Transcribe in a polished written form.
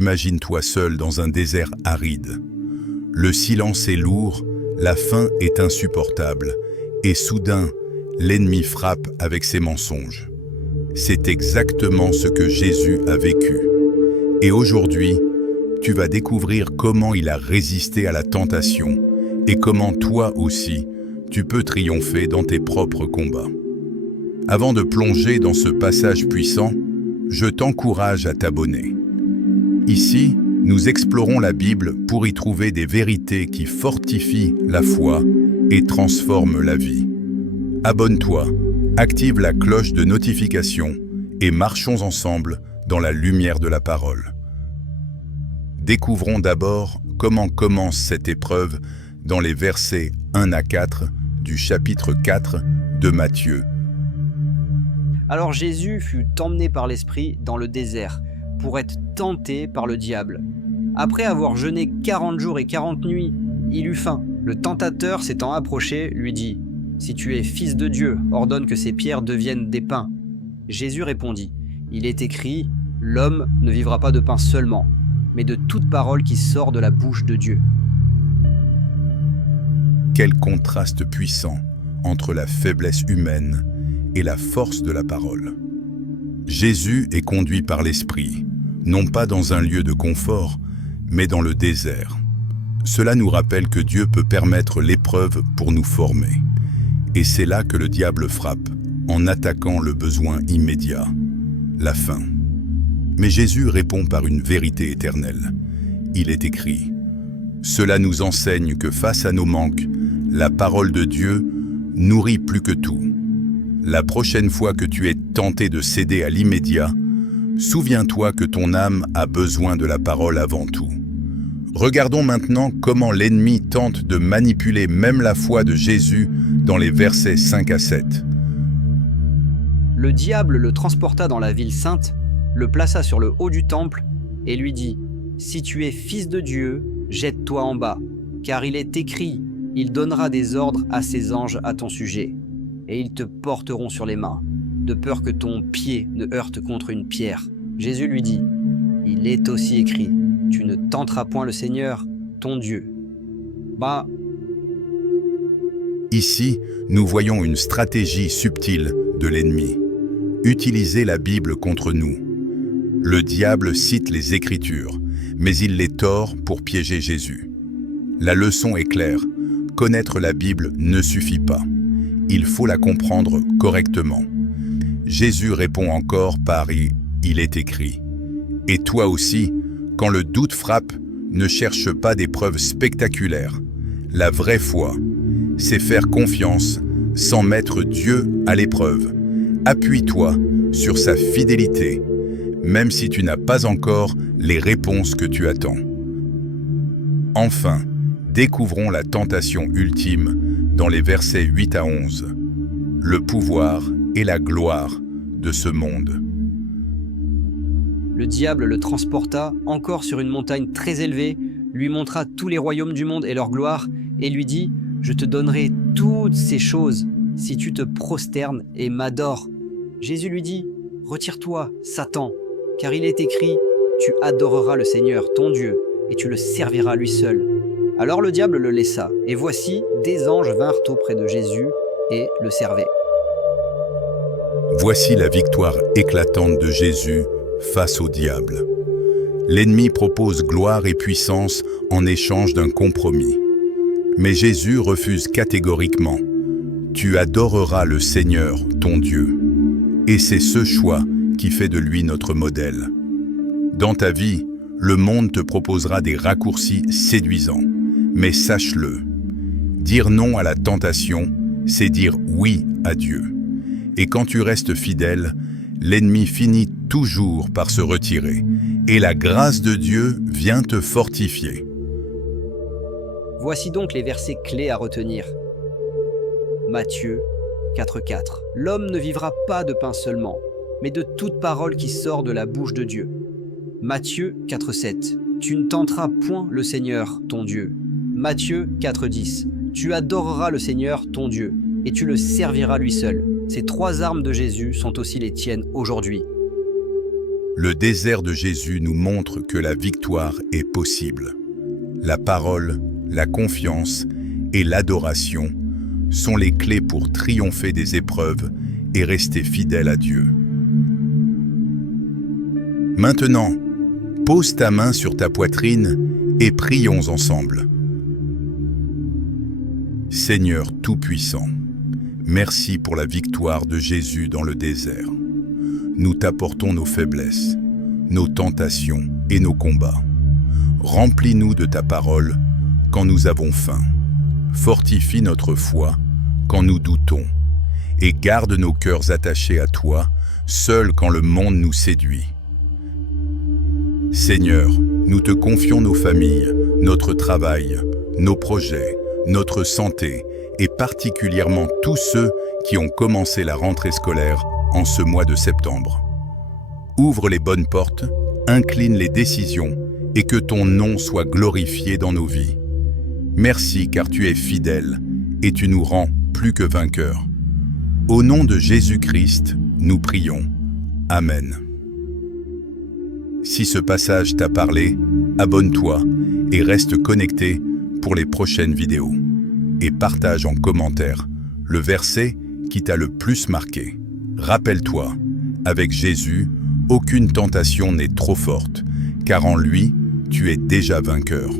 Imagine-toi seul dans un désert aride. Le silence est lourd, la faim est insupportable, et soudain, l'ennemi frappe avec ses mensonges. C'est exactement ce que Jésus a vécu. Et aujourd'hui, tu vas découvrir comment il a résisté à la tentation et comment toi aussi, tu peux triompher dans tes propres combats. Avant de plonger dans ce passage puissant, je t'encourage à t'abonner. Ici, nous explorons la Bible pour y trouver des vérités qui fortifient la foi et transforment la vie. Abonne-toi, active la cloche de notification et marchons ensemble dans la lumière de la parole. Découvrons d'abord comment commence cette épreuve dans les versets 1 à 4 du chapitre 4 de Matthieu. Alors Jésus fut emmené par l'Esprit dans le désert pour être tenté par le diable. Après avoir jeûné 40 jours et 40 nuits, il eut faim. Le tentateur s'étant approché, lui dit « Si tu es fils de Dieu, ordonne que ces pierres deviennent des pains. » Jésus répondit « Il est écrit, l'homme ne vivra pas de pain seulement, mais de toute parole qui sort de la bouche de Dieu. » Quel contraste puissant entre la faiblesse humaine et la force de la parole. Jésus est conduit par l'Esprit, non pas dans un lieu de confort, mais dans le désert. Cela nous rappelle que Dieu peut permettre l'épreuve pour nous former. Et c'est là que le diable frappe, en attaquant le besoin immédiat, la faim. Mais Jésus répond par une vérité éternelle. Il est écrit « Cela nous enseigne que face à nos manques, la parole de Dieu nourrit plus que tout. » La prochaine fois que tu es tenté de céder à l'immédiat, souviens-toi que ton âme a besoin de la parole avant tout. Regardons maintenant comment l'ennemi tente de manipuler même la foi de Jésus dans les versets 5 à 7. Le diable le transporta dans la ville sainte, le plaça sur le haut du temple et lui dit « Si tu es fils de Dieu, jette-toi en bas, car il est écrit, il donnera des ordres à ses anges à ton sujet. Et ils te porteront sur les mains, de peur que ton pied ne heurte contre une pierre. » Jésus lui dit, « Il est aussi écrit, tu ne tenteras point le Seigneur, ton Dieu. » Ici, nous voyons une stratégie subtile de l'ennemi. Utiliser la Bible contre nous. Le diable cite les Écritures, mais il les tord pour piéger Jésus. La leçon est claire, connaître la Bible ne suffit pas. Il faut la comprendre correctement. Jésus répond encore par « Il est écrit ». Et toi aussi, quand le doute frappe, ne cherche pas des preuves spectaculaires. La vraie foi, c'est faire confiance sans mettre Dieu à l'épreuve. Appuie-toi sur sa fidélité, même si tu n'as pas encore les réponses que tu attends. Enfin, découvrons la tentation ultime dans les versets 8 à 11. Le pouvoir et la gloire de ce monde. Le diable le transporta encore sur une montagne très élevée, lui montra tous les royaumes du monde et leur gloire, et lui dit « Je te donnerai toutes ces choses si tu te prosternes et m'adores. » Jésus lui dit « Retire-toi, Satan, car il est écrit « Tu adoreras le Seigneur, ton Dieu, et tu le serviras lui seul. » Alors le diable le laissa, et voici, des anges vinrent auprès de Jésus et le servaient. Voici la victoire éclatante de Jésus face au diable. L'ennemi propose gloire et puissance en échange d'un compromis. Mais Jésus refuse catégoriquement. Tu adoreras le Seigneur, ton Dieu. Et c'est ce choix qui fait de lui notre modèle. Dans ta vie, le monde te proposera des raccourcis séduisants. Mais sache-le, dire non à la tentation, c'est dire oui à Dieu. Et quand tu restes fidèle, l'ennemi finit toujours par se retirer. Et la grâce de Dieu vient te fortifier. Voici donc les versets clés à retenir. Matthieu 4,4. L'homme ne vivra pas de pain seulement, mais de toute parole qui sort de la bouche de Dieu. Matthieu 4,7. Tu ne tenteras point le Seigneur, ton Dieu. Matthieu 4,10. Tu adoreras le Seigneur, ton Dieu, et tu le serviras lui seul. Ces trois armes de Jésus sont aussi les tiennes aujourd'hui. Le désert de Jésus nous montre que la victoire est possible. La parole, la confiance et l'adoration sont les clés pour triompher des épreuves et rester fidèle à Dieu. Maintenant, pose ta main sur ta poitrine et prions ensemble. Seigneur Tout-Puissant, merci pour la victoire de Jésus dans le désert. Nous t'apportons nos faiblesses, nos tentations et nos combats. Remplis-nous de ta parole quand nous avons faim. Fortifie notre foi quand nous doutons. Et garde nos cœurs attachés à toi, seul quand le monde nous séduit. Seigneur, nous te confions nos familles, notre travail, nos projets, notre santé et particulièrement tous ceux qui ont commencé la rentrée scolaire en ce mois de septembre. Ouvre les bonnes portes, incline les décisions et que ton nom soit glorifié dans nos vies. Merci car tu es fidèle et tu nous rends plus que vainqueurs. Au nom de Jésus-Christ, nous prions. Amen. Si ce passage t'a parlé, abonne-toi et reste connecté pour les prochaines vidéos. Et partage en commentaire le verset qui t'a le plus marqué. Rappelle-toi, avec Jésus, aucune tentation n'est trop forte, car en lui, tu es déjà vainqueur.